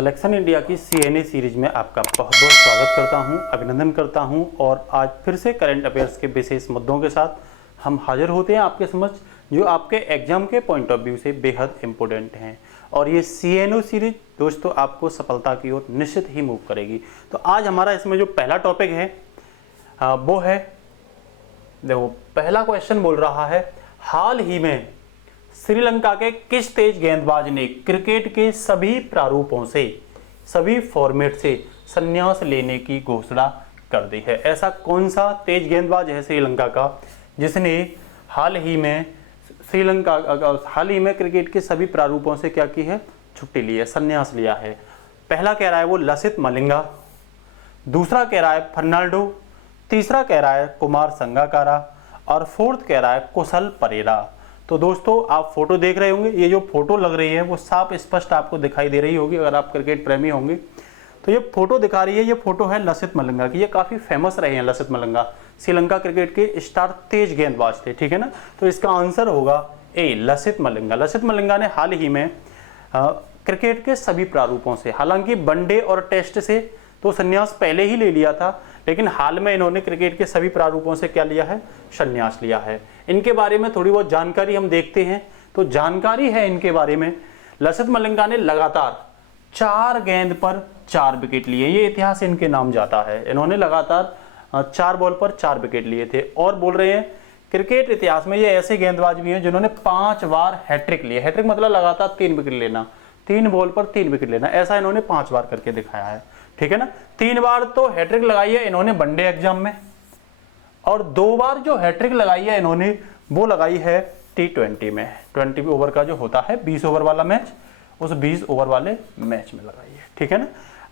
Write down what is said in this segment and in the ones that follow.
Selection India की CNA series में आपका बहुत बहुत स्वागत करता हूं, अभिनंदन करता हूं। और आज फिर से करंट अफेयर्स के विशेष मुद्दों के साथ हम हाजिर होते हैं आपके समझ, जो आपके एग्जाम के पॉइंट ऑफ व्यू से बेहद इम्पोर्टेंट हैं। और ये CNO सीरीज दोस्तों आपको सफलता की ओर निश्चित ही मूव करेगी। तो आज हमारा इसमें जो पहला टॉपिक है वो है, देखो पहला क्वेश्चन बोल रहा है, हाल ही में श्रीलंका के किस तेज गेंदबाज ने क्रिकेट के सभी प्रारूपों से, सभी फॉर्मेट से संन्यास लेने की घोषणा कर दी है। ऐसा कौन सा तेज गेंदबाज है श्रीलंका का जिसने हाल ही में क्रिकेट के सभी प्रारूपों से क्या की है, छुट्टी ली है, संन्यास लिया है। पहला कह रहा है वो लसित मलिंगा, दूसरा कह रहा है फर्नांडो, तीसरा कह रहा है कुमार संगाकारा और फोर्थ कह रहा है कुशल परेरा। तो दोस्तों आप फोटो देख रहे होंगे, ये जो फोटो लग रही है वो साफ स्पष्ट आपको दिखाई दे रही होगी अगर आप क्रिकेट प्रेमी होंगे तो। ये फोटो दिखा रही है, ये फोटो है लसित मलिंगा की। ये काफ़ी फेमस रहे हैं लसित मलिंगा, श्रीलंका क्रिकेट के स्टार तेज गेंदबाज थे, ठीक है ना। तो इसका आंसर होगा ए, लसित मलिंगा। लसित मलिंगा ने हाल ही में क्रिकेट के सभी प्रारूपों से, हालांकि वनडे और टेस्ट से तो संन्यास पहले ही ले लिया था, लेकिन हाल में इन्होंने क्रिकेट के सभी प्रारूपों से क्या लिया है, संन्यास लिया है। इनके बारे में थोड़ी बहुत जानकारी हम देखते हैं। तो जानकारी है इनके बारे में, लसित मलिंगा ने लगातार 4 गेंद पर 4 विकेट लिए, ये इतिहास इनके नाम जाता है। इन्होंने लगातार 4 बॉल पर 4 विकेट लिए थे। और बोल रहे हैं क्रिकेट इतिहास में ये ऐसे गेंदबाज भी हैं जिन्होंने 5 बार हैट्रिक लिए। हैट्रिक मतलब लगातार 3 विकेट लेना, 3 बॉल पर 3 विकेट लेना, ऐसा इन्होंने 5 बार करके दिखाया है, ठीक है ना। 3 बार तो हैट्रिक लगाई है इन्होंने वनडे एग्जाम में, और 2 बार जो हैट्रिक लगाई है इन्होंने वो लगाई है T20 में। 20 ओवर का जो होता है 20 ओवर वाला मैच, उस 20 ओवर वाले मैच में लगाई है, ठीक है ना।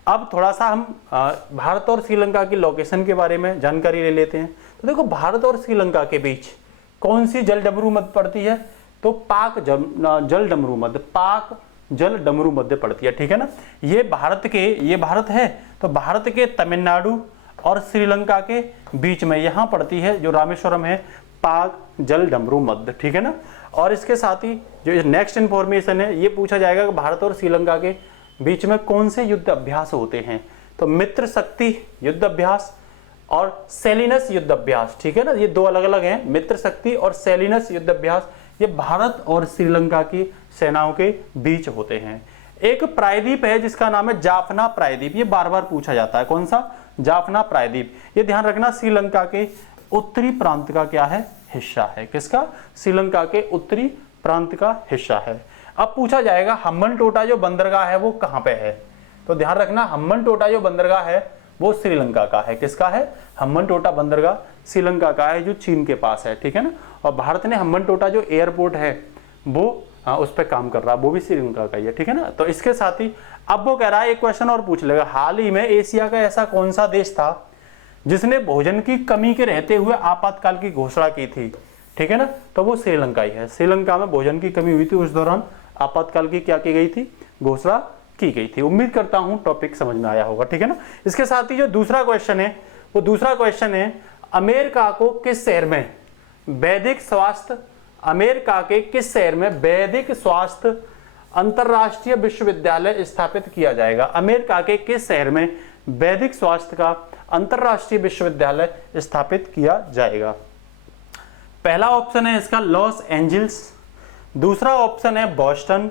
अब थोड़ा सा हम भारत और श्रीलंका की लोकेशन के बारे में जानकारी ले लेते हैं। तो देखो भारत और श्रीलंका के बीच कौन सी जल डमरू मध्य पड़ती है, तो पाक जल डमरू मध्य पड़ती है, ठीक है ना। ये भारत है, तो भारत के तमिलनाडु और श्रीलंका के बीच में यहां पड़ती है, जो रामेश्वरम है, पाक जल डमरू मध्य, ठीक है ना। और इसके साथ ही जो नेक्स्ट इंफॉर्मेशन है, ये पूछा जाएगा कि भारत और श्रीलंका के बीच में कौन से युद्ध अभ्यास होते हैं, तो मित्र शक्ति युद्ध अभ्यास और सेलिनस युद्ध अभ्यास, ठीक है ना। ये 2 अलग अलग हैं, मित्र शक्ति और सेलिनस युद्ध अभ्यास, ये भारत और श्रीलंका की सेनाओं के बीच होते हैं। एक प्रायद्वीप है जिसका नाम है जाफना प्रायद्वीप, ये बार बार पूछा जाता है, कौन सा, जाफना प्रायद्वीप। ये ध्यान रखना श्रीलंका के उत्तरी प्रांत का क्या है, हिस्सा है। किसका, श्रीलंका के उत्तरी प्रांत का हिस्सा है। अब पूछा जाएगा हम्बनटोटा जो बंदरगाह है वो कहां पे है, तो ध्यान रखना हम्बनटोटा जो बंदरगाह है वो श्रीलंका का है। किसका है, हम्बनटोटा बंदरगाह श्रीलंका का है, जो चीन के पास है, ठीक है ना। और भारत ने हम्बनटोटा जो एयरपोर्ट है वो उस पर काम कर रहा है, वो भी श्रीलंका का ही है, ठीक है ना। तो इसके साथ ही अब वो कह रहा है, एक क्वेश्चन और पूछ लेगा, हाल ही में एशिया का ऐसा कौन सा देश था जिसने भोजन की कमी के रहते हुए आपातकाल की घोषणा की थी, ठीक है ना। तो वो श्रीलंका ही है। श्रीलंका में भोजन की कमी हुई थी, उस दौरान आपातकाल की क्या की गई थी, घोषणा की गई थी। उम्मीद करता हूं टॉपिक समझ में आया होगा, ठीक है ना। इसके साथ ही जो दूसरा क्वेश्चन है, वो दूसरा क्वेश्चन है, अमेरिका को किस शहर में वैदिक स्वास्थ्य, अमेरिका के किस शहर में वैदिक स्वास्थ्य अंतरराष्ट्रीय विश्वविद्यालय स्थापित किया जाएगा। अमेरिका के किस शहर में वैदिक स्वास्थ्य का अंतरराष्ट्रीय विश्वविद्यालय स्थापित किया जाएगा। पहला ऑप्शन है इसका लॉस एंजल्स, दूसरा ऑप्शन है बॉस्टन,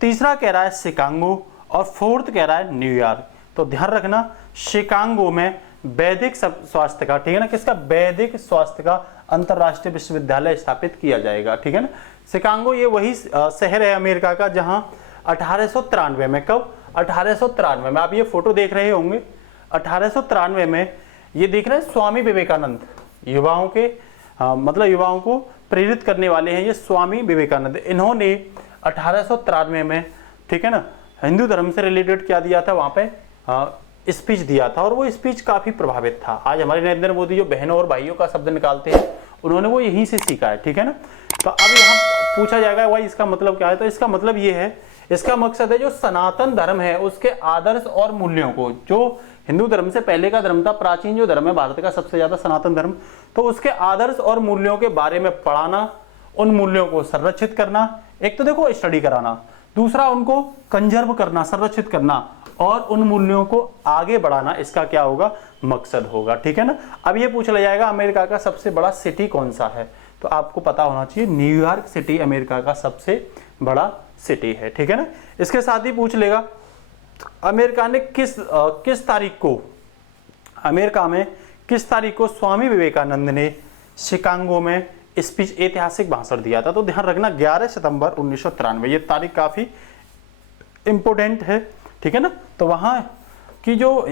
तीसरा कह रहा है शिकागो और फोर्थ कह रहा है न्यूयॉर्क। तो ध्यान रखना शिकागो में वैदिक स्वास्थ्य का, ठीक है ना, किसका, वैदिक स्वास्थ्य का अंतरराष्ट्रीय विश्वविद्यालय स्थापित किया जाएगा, ठीक है ना। शिकागो ये वही शहर है अमेरिका का जहां 1893 में, कब, 1893 में, आप ये फोटो देख रहे होंगे, 1893 में ये देख रहे हैं स्वामी विवेकानंद, युवाओं के मतलब युवाओं को प्रेरित करने वाले हैं ये स्वामी विवेकानंद। इन्होंने 1893 में, ठीक है ना, हिंदू धर्म से रिलेटेड क्या दिया था, वहां पे स्पीच दिया था, और वो स्पीच काफी प्रभावित था। आज हमारे नरेंद्र मोदी जो बहनों और भाइयों का शब्द निकालते हैं, उन्होंने वो यहीं से सीखा है, ठीक है ना। तो अब यहाँ पूछा जाएगा भाई इसका मतलब क्या है, तो इसका मतलब ये है, इसका मकसद है जो सनातन धर्म है उसके आदर्श और मूल्यों को, जो हिंदू धर्म से पहले का धर्म था, प्राचीन जो धर्म है भारत का सबसे ज्यादा सनातन धर्म, तो उसके आदर्श और मूल्यों के बारे में पढ़ाना, उन मूल्यों को संरक्षित करना, एक तो देखो स्टडी कराना, दूसरा उनको कंजर्व करना, संरक्षित करना, और उन मूल्यों को आगे बढ़ाना इसका क्या होगा, मकसद होगा। ठीक है ना। अब ये पूछ लिया जाएगा अमेरिका का सबसे बड़ा सिटी कौन सा है, तो आपको पता होना चाहिए न्यूयॉर्क सिटी अमेरिका का सबसे बड़ा सिटी है। ठीक है ना। इसके साथ ही पूछ लेगा अमेरिका ने किस तारीख को, अमेरिका में किस तारीख को स्वामी विवेकानंद ने शिकागो में स्पीच ऐतिहासिक भाषण दिया था। तो ध्यान रखना 11 सितंबर 1993, ये तारीख काफी इंपोर्टेंट है। ठीक है ना। तो वहां की जो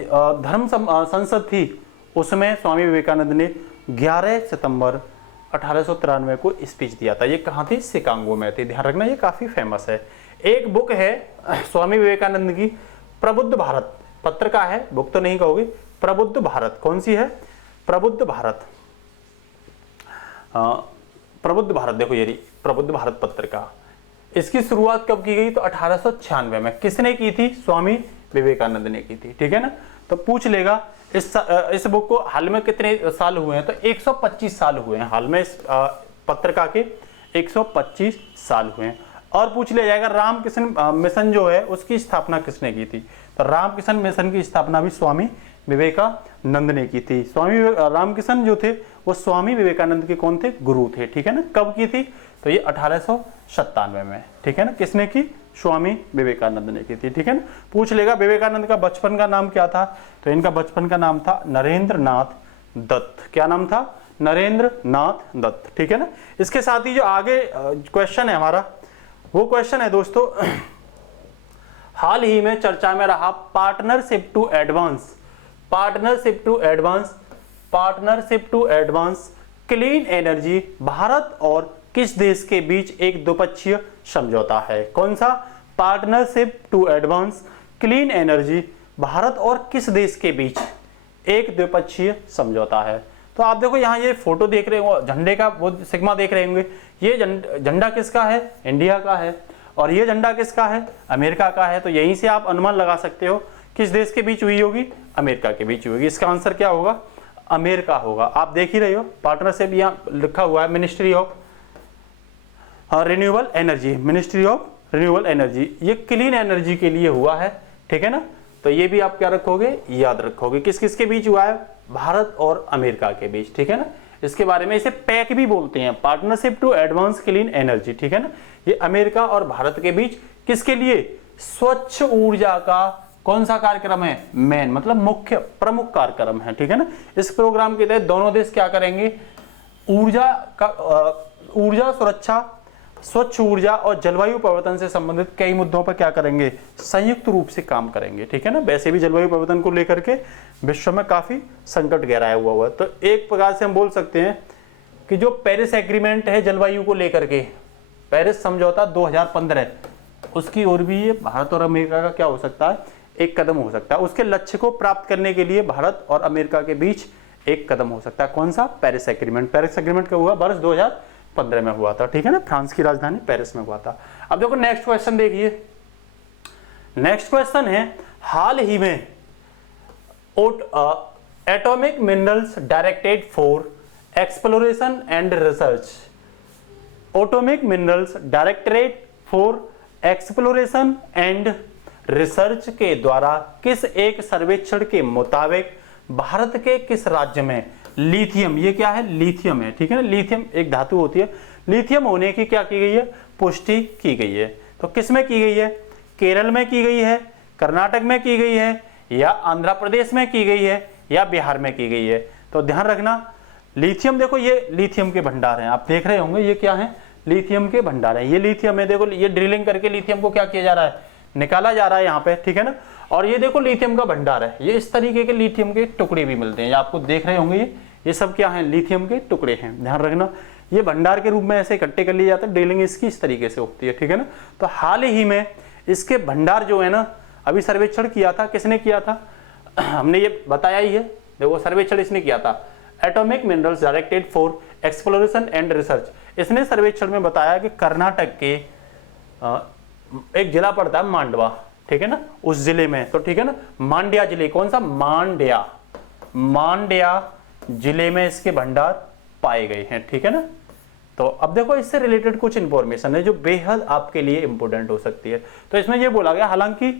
धर्म संसद थी उसमें स्वामी विवेकानंद ने 11 सितंबर 1893 को स्पीच दिया था। ये कहाँ थी, शिकागो में थी। ध्यान रखना ये काफी फेमस है। एक बुक है स्वामी विवेकानंद की, प्रबुद्ध भारत, पत्र का है, बुक तो नहीं कहोगे, प्रबुद्ध भारत। कौन सी है, प्रबुद्ध भारत। प्रबुद्ध भारत, देखो ये प्रबुद्ध भारत पत्र का। इसकी शुरुआत कब की गई, तो 1896 में। किसने की थी, स्वामी विवेकानंद ने की थी। ठीक है ना। तो पूछ लेगा इस बुक को हाल में कितने साल हुए हैं, तो 125 साल हुए हैं हाल में इस पत्रिका के 125 साल हुए हैं। और पूछ लिया जाएगा रामकृष्ण मिशन जो है उसकी स्थापना किसने की थी, तो रामकृष्ण मिशन की स्थापना भी स्वामी विवेकानंद ने की थी। रामकृष्ण जो थे वो स्वामी विवेकानंद के कौन थे, गुरु थे। ठीक है ना। कब की थी, तो ये 1897 में। ठीक है ना। किसने की, स्वामी विवेकानंद ने की थी। ठीक है ना। पूछ लेगा विवेकानंद का बचपन का नाम क्या था, तो इनका बचपन का नाम था नरेंद्र नाथ दत्त। क्या नाम था, नरेंद्र नाथ दत्त। ठीक है ना। इसके साथ ही जो आगे क्वेश्चन है हमारा, वो क्वेश्चन है दोस्तों हाल ही में चर्चा में रहा partnership to advance, partnership to advance clean energy Bharat और किस देश के बीच एक द्विपक्षीय समझौता है। कौन सा, partnership to advance clean energy Bharat और किस देश के बीच एक द्विपक्षीय समझौता है। तो आप देखो यहाँ ये फोटो देख रहे हो, झंडे का वो सिग्मा देख रहे होंगे, ये झंडा किसका है, इंडिया का है, और ये झंडा किसका है, अमेरिका का है। तो यहीं से आप अनुमान लगा सकते हो किस देश के बीच हुई होगी, अमेरिका के बीच हुई होगी। इसका आंसर क्या होगा, अमेरिका होगा। आप देख ही रहे हो पार्टनरशिप यहाँ लिखा हुआ है, ministry of renewable energy, ministry of renewable energy, ये क्लीन एनर्जी के लिए हुआ है। ठीक है ना। तो ये भी आप क्या रखोगे, याद रखोगे। किस किस के बीच हुआ है, भारत और अमेरिका के बीच। ठीक है ना। इसके बारे में इसे पैक भी बोलते हैं, partnership to advance clean energy. ठीक है ना। ये अमेरिका और भारत के बीच किसके लिए, स्वच्छ ऊर्जा का कौन सा कार्यक्रम है, मेन मतलब मुख्य प्रमुख कार्यक्रम है। ठीक है ना। इस प्रोग्राम के तहत दोनों देश क्या करेंगे, ऊर्जा सुरक्षा, स्वच्छ ऊर्जा और जलवायु परिवर्तन से संबंधित कई मुद्दों पर क्या करेंगे, संयुक्त रूप से काम करेंगे। ठीक है ना। वैसे भी जलवायु परिवर्तन को लेकर के विश्व में काफी संकट गहराया हुआ है। तो एक प्रकार से हम बोल सकते हैं कि जो पेरिस एग्रीमेंट है जलवायु को लेकर के, पेरिस समझौता 2015, उसकी ओर भी ये भारत और अमेरिका का क्या हो सकता है, एक कदम हो सकता है। उसके लक्ष्य को प्राप्त करने के लिए भारत और अमेरिका के बीच एक कदम हो सकता है। कौन सा, पेरिस एग्रीमेंट। पेरिस एग्रीमेंट कब हुआ, वर्ष 2015 में हुआ था। ठीक है ना। फ्रांस की राजधानी पेरिस में हुआ था। अब देखो नेक्स्ट क्वेश्चन देखिए। नेक्स्ट क्वेश्चन है हाल ही में atomic minerals directed for exploration and research, atomic minerals directorate for exploration and research के द्वारा किस एक सर्वेक्षण के मुताबिक भारत के किस राज्य में लिथियम, ये क्या है, लिथियम है। ठीक है ना। लिथियम एक धातु होती है, लिथियम होने की क्या की गई है, पुष्टि की गई है। तो किस में की गई है, केरल में की गई है, कर्नाटक में की गई है, या आंध्र प्रदेश में की गई है, या बिहार में की गई है। तो ध्यान रखना लिथियम, देखो ये लिथियम के भंडार हैं, आप देख रहे होंगे ये क्या है, लिथियम के भंडार है। ये लिथियम है, देखो ये ड्रिलिंग करके लिथियम को क्या किया जा रहा है, निकाला जा रहा है यहाँ पे। ठीक है ना। और ये देखो लिथियम का भंडार है, ये इस तरीके के लिथियम के टुकड़े भी मिलते हैं, ये आपको देख रहे होंगे, ये सब क्या है, लिथियम के टुकड़े हैं। ध्यान रखना ये भंडार के रूप में ऐसे इकट्ठे कर लिए जाते हैं, ड्रिलिंग इसकी इस तरीके से होती है। ठीक है ना। तो हाल ही में इसके भंडार जो है ना, अभी सर्वेक्षण किया था, किसने किया था, हमने ये बताया ही है, देखो सर्वेक्षण इसने किया था, atomic minerals directed for exploration and research. इसने सर्वेक्षण में बताया कि कर्नाटक के एक जिला पड़ता है मांडवा, ठीक है ना, उस जिले में, तो ठीक है ना, मांड्या जिले, कौन सा, मांड्या, मांड्या जिले में इसके भंडार पाए गए हैं। ठीक है ना। तो अब देखो इससे रिलेटेड कुछ इंफॉर्मेशन है जो बेहद आपके लिए इंपॉर्टेंट हो सकती है। तो इसमें ये बोला गया, हालांकि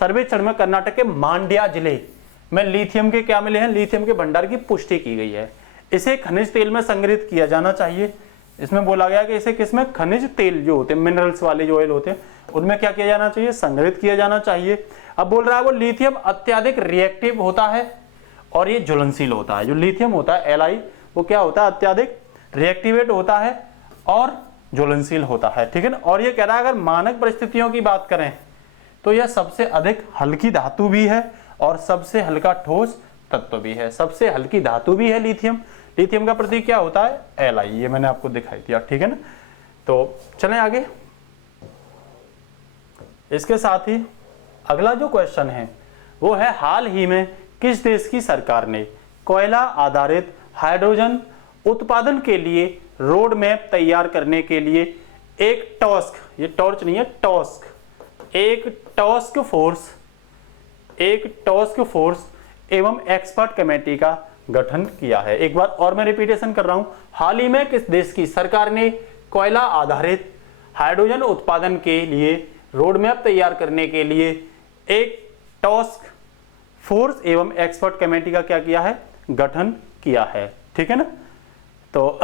सर्वेक्षण में कर्नाटक के मांड्या जिले में लिथियम के क्या मिले हैं, लिथियम के भंडार की पुष्टि की गई है। इसे खनिज तेल में संग्रहित किया जाना चाहिए। इसमें बोला गया कि इसे किसमें, खनिज तेल जो होते हैं, मिनरल्स वाले जो ऑयल होते हैं, उनमें क्या किया जाना चाहिए, संग्रहित किया जाना चाहिए। अब बोल रहा है वो लिथियम अत्यधिक रिएक्टिव होता है और ये ज्वलनशील होता है। जो लिथियम होता है Li, वो क्या होता है, अत्यधिक रिएक्टिवेट होता है और ज्वलनशील होता है, ठीक है ना। और ये कह रहा है अगर मानक परिस्थितियों की बात करें तो यह सबसे अधिक हल्की धातु भी है और सबसे हल्का ठोस तत्व भी है। सबसे हल्की धातु भी है लिथियम। लिथियम का प्रतीक क्या होता है, Li, ये मैंने आपको दिखाई दिया, ठीक है ना। तो चलें आगे। इसके साथ ही अगला जो क्वेश्चन है वो है, हाल ही में किस देश की सरकार ने कोयला आधारित हाइड्रोजन उत्पादन के लिए रोड मैप तैयार करने के लिए एक टॉस्क, ये टॉर्च नहीं है, टॉस्क, एक टॉस्क फोर्स एवं एक्सपर्ट कमेटी का गठन किया है। एक बार और मैं रिपीटेशन कर रहा हूं, हाल ही में किस देश की सरकार ने कोयला आधारित हाइड्रोजन उत्पादन के लिए रोड मैप तैयार करने के लिए एक टास्क फोर्स एवं एक्सपर्ट कमेटी का क्या किया है, गठन किया है, ठीक है ना। तो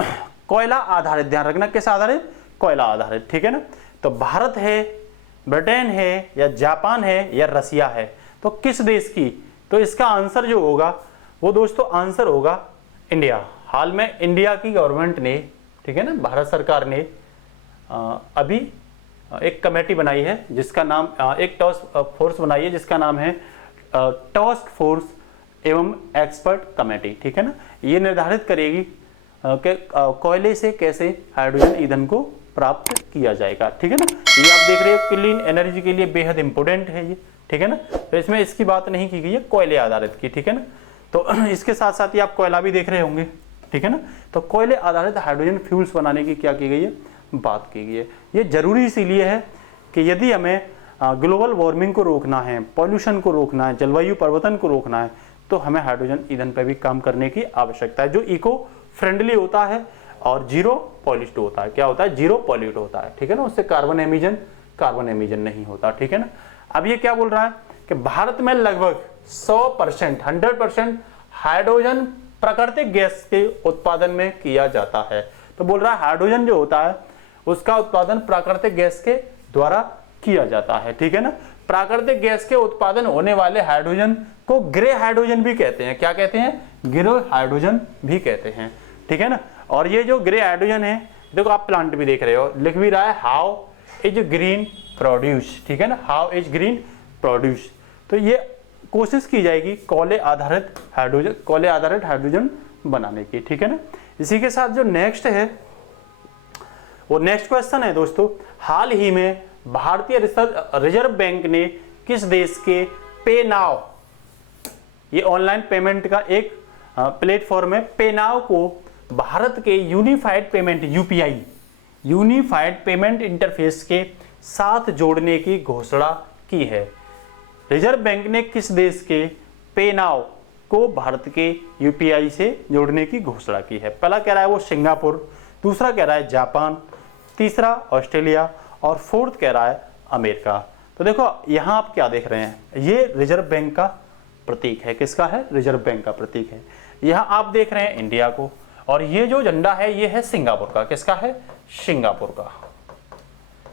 कोयला आधारित, ध्यान रखना किस आधारित, कोयला आधारित, ठीक है ना। तो भारत है, ब्रिटेन है, या जापान है, या रसिया है, तो किस देश की, तो इसका आंसर जो होगा वो दोस्तों आंसर होगा इंडिया। हाल में इंडिया की गवर्नमेंट ने, ठीक है ना, भारत सरकार ने अभी एक कमेटी बनाई है जिसका नाम, एक टास्क फोर्स बनाई है जिसका नाम है टास्क फोर्स एवं एक्सपर्ट कमेटी, ठीक है ना। ये निर्धारित करेगी कि कोयले से कैसे हाइड्रोजन ईंधन को प्राप्त किया जाएगा, ठीक है ना। ये आप देख रहे हो क्लीन एनर्जी के लिए बेहद इंपॉर्टेंट है ये, ठीक है ना। तो इसमें इसकी बात नहीं की गई है कोयले आधारित की, ठीक है ना। तो इसके साथ साथ ही आप कोयला भी देख रहे होंगे, ठीक है ना। तो कोयले आधारित हाइड्रोजन फ्यूल्स बनाने की क्या की गई है, बात की गई है। ये जरूरी इसीलिए है कि यदि हमें ग्लोबल वार्मिंग को रोकना है, पॉल्यूशन को रोकना है, जलवायु परिवर्तन को रोकना है, तो हमें हाइड्रोजन ईंधन पर भी काम करने की आवश्यकता है, जो इको फ्रेंडली होता है और जीरो पॉल्यूट होता है। क्या होता है, जीरो पॉल्यूट होता है, ठीक है ना। उससे कार्बन एमिजन नहीं होता, ठीक है ना। अब ये क्या बोल रहा है कि भारत में लगभग 100%, 100% हाइड्रोजन प्राकृतिक गैस के उत्पादन में किया जाता है। तो बोल रहा है हाइड्रोजन जो होता है उसका उत्पादन प्राकृतिक गैस के द्वारा किया जाता है, ठीक है ना। प्राकृतिक गैस के उत्पादन होने वाले हाइड्रोजन को ग्रे हाइड्रोजन भी कहते हैं। क्या कहते हैं, ग्रे हाइड्रोजन भी कहते हैं, ठीक है ना। और ये जो ग्रे हाइड्रोजन है, देखो आप प्लांट भी देख रहे हो, लिख भी रहा है हाउ इज ग्रीन प्रोड्यूस, ठीक है ना, हाउ इज ग्रीन प्रोड्यूस। तो ये कोशिश की जाएगी कोयले आधारित हाइड्रोजन बनाने की, ठीक है ना। इसी के साथ जो नेक्स्ट है वो नेक्स्ट क्वेश्चन है दोस्तों, हाल ही में भारतीय रिजर्व बैंक ने किस देश के पे नाउ, ये ऑनलाइन पेमेंट का एक प्लेटफॉर्म है, पे नाउ को भारत के unified payment UPI, unified payment interface के साथ जोड़ने की घोषणा की है। रिजर्व बैंक ने किस देश के पे नाउ को भारत के यूपीआई से जोड़ने की घोषणा की है। पहला कह रहा है वो सिंगापुर, दूसरा कह रहा है जापान, तीसरा ऑस्ट्रेलिया और फोर्थ कह रहा है अमेरिका। तो देखो यहां आप क्या देख रहे हैं, ये रिजर्व बैंक का प्रतीक है, किसका है, रिजर्व बैंक का प्रतीक है। यहां आप देख रहे हैं इंडिया को, और ये जो झंडा है ये है सिंगापुर का, किसका है, सिंगापुर का।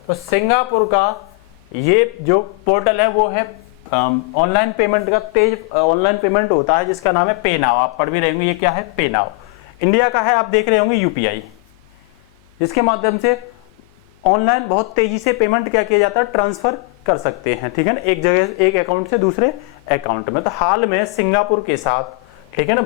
तो सिंगापुर का ये जो पोर्टल है वो है ऑनलाइन पेमेंट का, तेज ऑनलाइन पेमेंट होता है जिसका नाम है पे नाउ। आप पढ़ भी रहे होंगे ये क्या है, पे नाउ। इंडिया का है आप देख रहे होंगे यूपीआई, जिसके माध्यम से ऑनलाइन बहुत तेजी से पेमेंट क्या किया जाता है, ट्रांसफर कर सकते हैं, ठीक है ना, एक जगह एक अकाउंट से दूसरे अकाउंट में। तो हाल में सिंगापुर के साथ, ठीक है ना,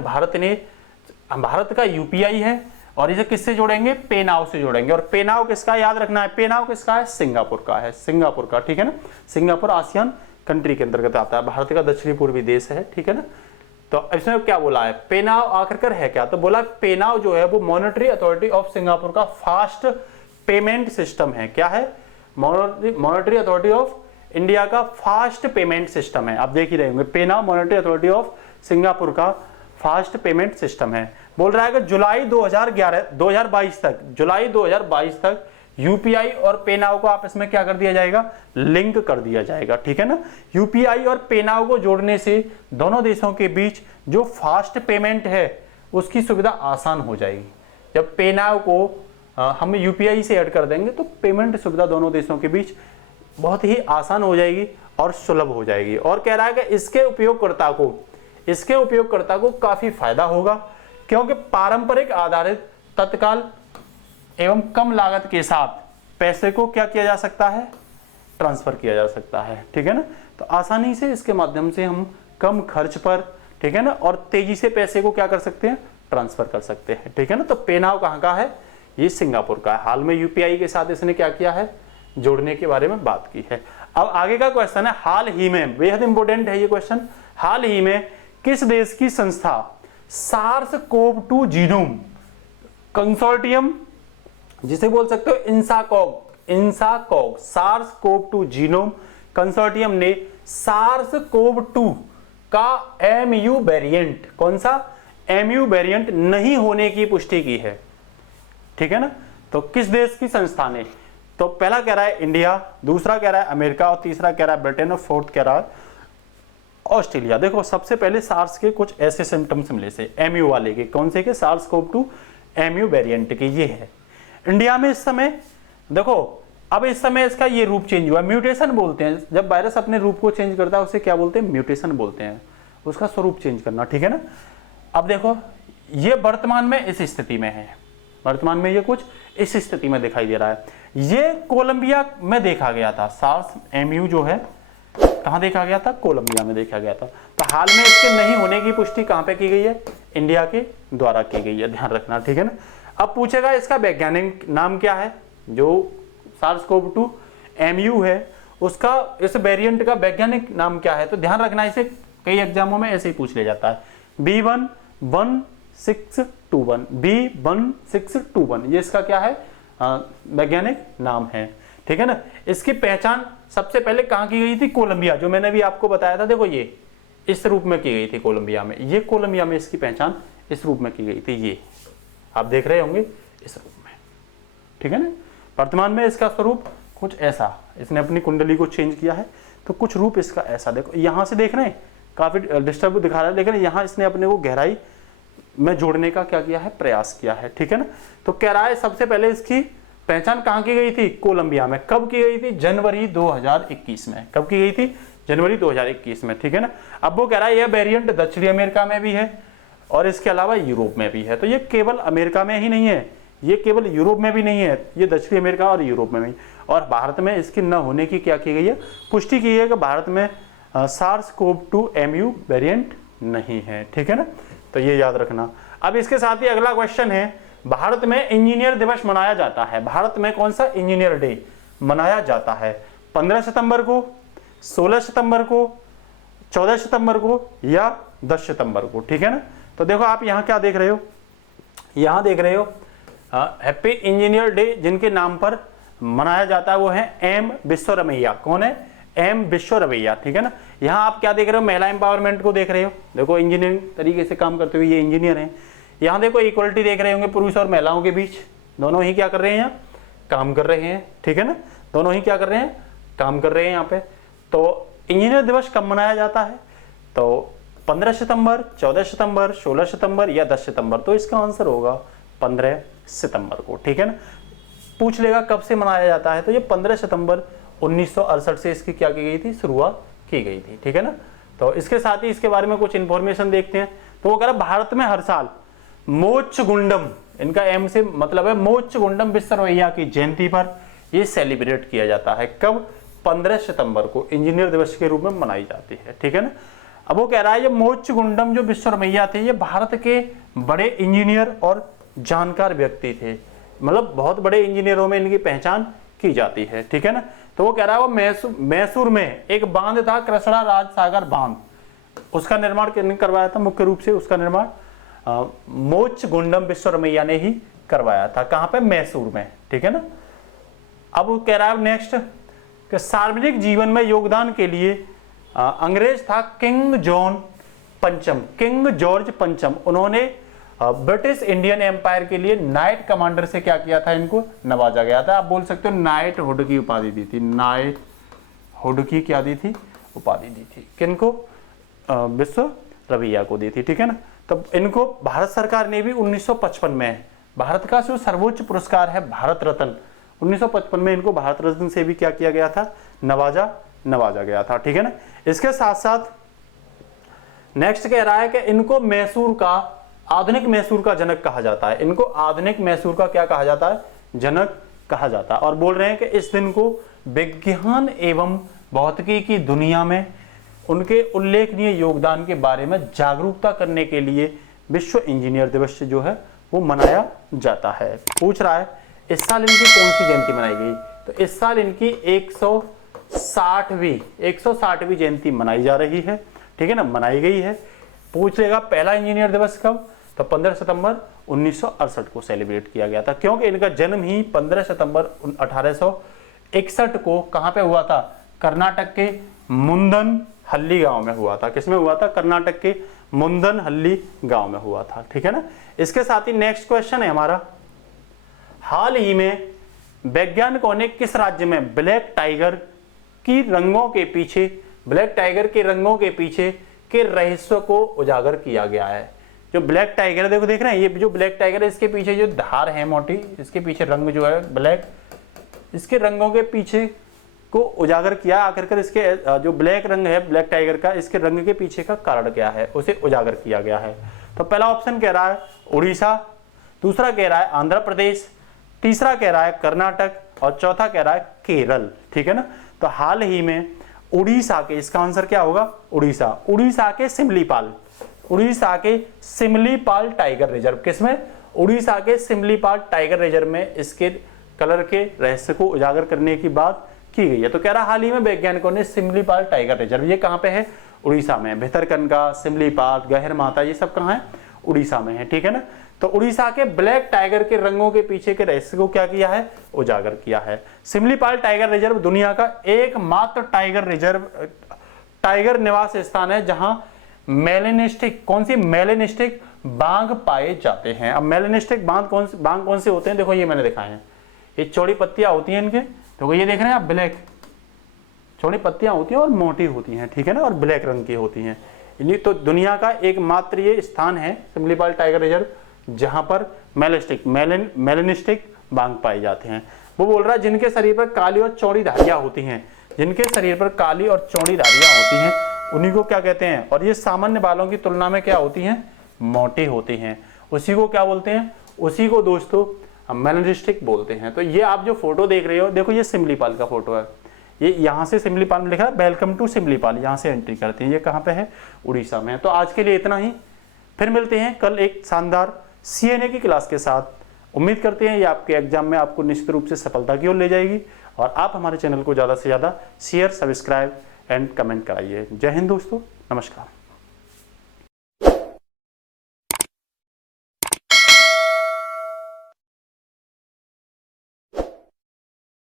भारत का यूपीआई है और इसे किससे जोड़ेंगे, पे नाउ से जोड़ेंगे। और पे नाउ किसका, याद रखना है, पे नाउ किसका है, सिंगापुर का है, सिंगापुर का, ठीक है ना। सिंगापुर आसियान कंट्री के अंतर्गत आता है, भारत का दक्षिणी पूर्वी देश है, ठीक है ना। तो इसमें क्या बोला है, पे नाउ आखिर है क्या, तो बोला पे नाउ जो है वो मॉनेटरी अथॉरिटी ऑफ सिंगापुर का फास्ट पेमेंट सिस्टम है। क्या है, मॉनेटरी अथॉरिटी ऑफ इंडिया का फास्ट पेमेंट सिस्टम है। आप देख ही रहे होंगे, पे now monetary authority of Singapore का फास्ट पेमेंट सिस्टम है। बोल रहा है कि जुलाई 2022 तक यूपीआई और पे नाउ को आपस में क्या कर दिया जाएगा, लिंक कर दिया जाएगा, ठीक है ना। यूपीआई और पे नाउ को जोड़ने से दोनों देशों के बीच जो फास्ट पेमेंट है उसकी सुविधा आसान हो जाएगी। जब पे नाउ को हम यूपीआई से ऐड कर देंगे तो पेमेंट सुविधा दोनों देशों के बीच बहुत ही आसान हो जाएगी और सुलभ हो जाएगी। और कह रहा है कि इसके उपयोगकर्ता को काफी फायदा होगा, क्योंकि पारंपरिक आधारित तत्काल एवं कम लागत के साथ पैसे को क्या किया जा सकता है, ट्रांसफर किया जा सकता है, ठीक है ना। तो आसानी से इसके माध्यम से हम कम खर्च पर, ठीक है ना, और तेजी से पैसे को क्या कर सकते हैं, ट्रांसफर कर सकते हैं, ठीक है ना। तो पे नाउ कहाँ का है, ये सिंगापुर का है। हाल में यूपीआई के साथ इसने क्या किया है, जोड़ने के बारे में बात की है। अब आगे का क्वेश्चन है, हाल ही में, बेहद इंपॉर्टेंट है ये क्वेश्चन, हाल ही में किस देश की संस्था SARS-CoV-2 जीनोम कंसोर्टियम, जिसे बोल सकते हो इंसाकॉग SARS-CoV-2 जीनोम कंसोर्टियम ने SARS-CoV-2 का MU वेरिएंट, कौन सा, MU वेरिएंट नहीं होने की पुष्टि की है, ठीक है ना। तो किस देश की संस्था ने, तो पहला कह रहा है इंडिया, दूसरा कह रहा है अमेरिका, और तीसरा कह रहा है ब्रिटेन, और फोर्थ कह रहा है ऑस्ट्रेलिया। देखो सबसे पहले सार्स के कुछ ऐसे सिम्टम्स मिले से, MU वाले के, कौन से के, SARS-CoV-2 MU वेरिएंट के, ये है। इंडिया में इस समय देखो, अब इस समय इसका ये रूप चेंज हुआ, म्यूटेशन बोलते हैं, जब वायरस अपने रूप को चेंज करता है उसे क्या बोलते हैं, म्यूटेशन बोलते हैं, उसका स्वरूप चेंज करना, ठीक है ना। अब देखो ये वर्तमान में इस स्थिति में है, वर्तमान में ये कुछ इस स्थिति में दिखाई दे रहा है। ये कोलंबिया में देखा गया था, SARS MU जो है कहां देखा गया था, कोलंबिया में देखा गया था। तो हाल में इसके नहीं होने की पुष्टि कहां पे की गई है, इंडिया के द्वारा की गई है, ध्यान रखना, ठीक है ना। अब पूछेगा इसका वैज्ञानिक नाम क्या है, जो SARS-CoV-2 MU है उसका, इस वेरिएंट का वैज्ञानिक नाम क्या है, तो ध्यान रखना, इसे कई एग्जामों में ऐसे ही पूछ लिया जाता है। B11621 ये इसका क्या है, वैज्ञानिक नाम है, ठीक है ना। इसकी पहचान सबसे पहले कहां की गई थी, कोलंबिया, जो मैंने भी आपको बताया था। देखो ये इस रूप में की गई थी कोलंबिया में, ये कोलंबिया में इसकी पहचान इस रूप में की गई थी, ये आप देख रहे होंगे इस रूप में, ठीक है ना। वर्तमान में इसका स्वरूप कुछ ऐसा, इसने अपनी कुंडली को चेंज किया है तो कुछ रूप इसका ऐसा, देखो यहां से देख रहे हैं काफी डिस्टर्ब दिखा रहा है, लेकिन यहां इसने अपने को गहराई में जोड़ने का क्या किया है, प्रयास किया है, ठीक है ना। तो कह रहा है सबसे पहले इसकी पहचान कहां की गई थी, कोलंबिया में। कब की गई थी, जनवरी 2021 में। कब की गई थी, जनवरी 2021 में, ठीक है ना। अब वो कह रहा है यह वेरिएंट दक्षिणी अमेरिका में भी है और इसके अलावा यूरोप में भी है। तो ये केवल अमेरिका में ही नहीं है, ये केवल यूरोप में भी नहीं है, ये दक्षिणी अमेरिका और यूरोप में भी। और भारत में इसकी न होने की क्या की गई है, पुष्टि की है कि भारत में SARS-CoV-2 MU वेरिएंट नहीं है, ठीक है ना। तो ये याद रखना। अब इसके साथ ही अगला क्वेश्चन है, भारत में इंजीनियर दिवस मनाया जाता है, भारत में कौन सा इंजीनियर डे मनाया जाता है, 15 सितंबर को, 16 सितंबर को, 14 सितंबर को या 10 सितंबर को, ठीक है ना। तो देखो आप यहाँ क्या देख रहे हो, यहाँ देख रहे हो हैप्पी इंजीनियर डे जिनके नाम पर मनाया जाता है वो है M विश्वरमैया। कौन है, M विश्वरमैया, ठीक है ना। यहाँ आप क्या देख रहे हो, महिला एम्पावरमेंट को देख रहे हो, देखो इंजीनियरिंग तरीके से काम करते हुए ये इंजीनियर हैं। यहाँ देखो इक्वलिटी देख रहे होंगे पुरुष और महिलाओं के बीच, दोनों ही क्या कर रहे हैं, यहाँ काम कर रहे हैं, ठीक है ना, दोनों ही क्या कर रहे हैं, काम कर रहे हैं यहाँ पे। तो इंजीनियर दिवस कब मनाया जाता है, तो 15 सितंबर, 14 सितंबर, 16 सितंबर या 10 सितंबर। तो इसका आंसर होगा 15 सितंबर को, ठीक है ना। पूछ लेगा कब से मनाया जाता है, तो ये 15 सितंबर 1968 से इसकी क्या की गई थी, शुरुआत की गई थी, ठीक है ना। तो इसके साथ ही इसके बारे में कुछ इंफॉर्मेशन देखते हैं। तो वो कह रहा भारत में हर साल मोक्षगुंडम, इनका एम से मतलब है मोक्षगुंडम विश्वरमैया की जयंती पर ये सेलिब्रेट किया जाता है। कब, 15 सितंबर को इंजीनियर दिवस के रूप में मनाई जाती है, ठीक है ना। अब वो कह रहा है ये मोक्षगुंडम जो विश्वरमैया थे ये भारत के बड़े इंजीनियर और जानकार व्यक्ति थे, मतलब बहुत बड़े इंजीनियरों में इनकी पहचान की जाती है, ठीक है ना। तो वो कह रहा है वो मैसूर में एक बांध था, कृष्णा राजसागर बांध, उसका निर्माण किसने करवाया था, मुख्य रूप से उसका निर्माण मोक्षगुंडम विश्वरमैया ने ही करवाया था। कहां पे, मैसूर में, ठीक है ना। अब वो कह रहा है नेक्स्ट कि सार्वजनिक जीवन में योगदान के लिए अंग्रेज था किंग जॉर्ज पंचम, उन्होंने ब्रिटिश इंडियन एम्पायर के लिए नाइट कमांडर से क्या किया था, इनको नवाजा गया था। आप बोल सकते हो नाइट हुड की उपाधि दी थी, नाइट हुड की क्या दी थी, उपाधि दी थी। किनको, विश्वरवैया को दी थी, ठीक है ना। तब इनको भारत सरकार ने भी 1955 में, भारत का जो सर्वोच्च पुरस्कार है भारत रत्न, 1955 में इनको भारत रत्न से भी क्या किया गया था, नवाजा गया था, ठीक है ना। इसके साथ साथ नेक्स्ट कह रहा है कि इनको मैसूर का, आधुनिक मैसूर का जनक कहा जाता है। इनको आधुनिक मैसूर का क्या कहा जाता है, जनक कहा जाता है। और बोल रहे हैं कि इस दिन को विज्ञान एवं भौतिकी की दुनिया में उनके उल्लेखनीय योगदान के बारे में जागरूकता करने के लिए विश्व इंजीनियर दिवस जो है वो मनाया जाता है। पूछ रहा है इस साल इनकी कौन सी जयंती मनाई गई, तो इस साल इनकी 160वीं जयंती मनाई जा रही है, ठीक है ना, मनाई गई है। पूछ लेगा पहला इंजीनियर दिवस कब, तो 15 सितंबर 1968 को सेलिब्रेट किया गया था, क्योंकि इनका जन्म ही 15 सितंबर 1861 को कहां पे हुआ था, कर्नाटक के मुंदनहल्ली गांव में हुआ था। किसमें हुआ था, कर्नाटक के मुंदनहल्ली गांव में हुआ था, ठीक है ना। इसके साथ ही नेक्स्ट क्वेश्चन है हमारा, हाल ही में वैज्ञानिकों ने किस राज्य में ब्लैक टाइगर के रंगों के पीछे के रहस्य को उजागर किया गया है। जो ब्लैक टाइगर देखो, देख रहे हैं, ये जो ब्लैक टाइगर है इसके पीछे जो धार है मोटी, इसके पीछे रंग जो है ब्लैक, इसके रंगों के पीछे को उजागर किया। आखिरकार इसके जो ब्लैक रंग है ब्लैक टाइगर का, इसके रंग के पीछे का कारण क्या है, उसे उजागर किया गया है। तो पहला ऑप्शन कह रहा है उड़ीसा, दूसरा कह रहा है आंध्र प्रदेश, तीसरा कह रहा है कर्नाटक और चौथा कह रहा है केरल, ठीक है ना। तो हाल ही में उड़ीसा के, इसका आंसर क्या होगा, उड़ीसा के सिमलीपाल टाइगर रिजर्व, किसमें, उड़ीसा के सिमलीपाल टाइगर रिजर्व में इसके कलर के रहस्य को उजागर करने की बात की गई है। तो कह रहा हाल ही में वैज्ञानिकों ने सिमलीपाल टाइगर रिजर्व, ये कहां पे है, उड़ीसा में, भितरकनिका, सिमलीपाल, गहरमाथा, ये सब कहां है, उड़ीसा में है, ठीक है ना। तो उड़ीसा के ब्लैक टाइगर के रंगों के पीछे के रहस्य को क्या किया है, उजागर किया है। सिमलीपाल टाइगर रिजर्व दुनिया का एकमात्र टाइगर निवास स्थान है जहां मेलेनिस्टिक, कौन सी, मेलेनिस्टिक बाघ पाए जाते हैं। अब मेलेनिस्टिक बाघ कौन से होते हैं, देखो ये मैंने दिखाए हैं, ये चौड़ी पत्तियां होती हैं इनके, देखो ये देख रहे हैं आप, ब्लैक चौड़ी पत्तियां होती हैं और मोटी होती हैं, ठीक है ना, और ब्लैक रंग की होती हैं। दुनिया का एकमात्र ये स्थान है सिमलीपाल टाइगर रिजर्व जहां पर मेलेनिस्टिक बाघ पाए जाते हैं। वो बोल रहा है जिनके शरीर पर काली और चौड़ी धारियां होती हैं, उन्हीं को क्या कहते हैं, और ये सामान्य बालों की तुलना में क्या होती हैं, मोटी होती हैं, उसी को क्या बोलते हैं, उसी को दोस्तों मेलेनिस्टिक बोलते हैं। तो ये आप जो फोटो देख रहे हो, देखो ये सिमलीपाल का फोटो है, ये यहाँ से सिमलीपाल में लिखा है वेलकम टू सिमलीपाल, यहाँ से एंट्री करते हैं, ये कहाँ पे है, उड़ीसा में है। तो आज के लिए इतना ही, फिर मिलते हैं कल एक शानदार CNA की क्लास के साथ। उम्मीद करते हैं ये आपके एग्जाम में आपको निश्चित रूप से सफलता की ओर ले जाएगी, और आप हमारे चैनल को ज़्यादा से ज़्यादा शेयर, सब्सक्राइब एंड कमेंट कराइए। जय हिंद दोस्तों, नमस्कार।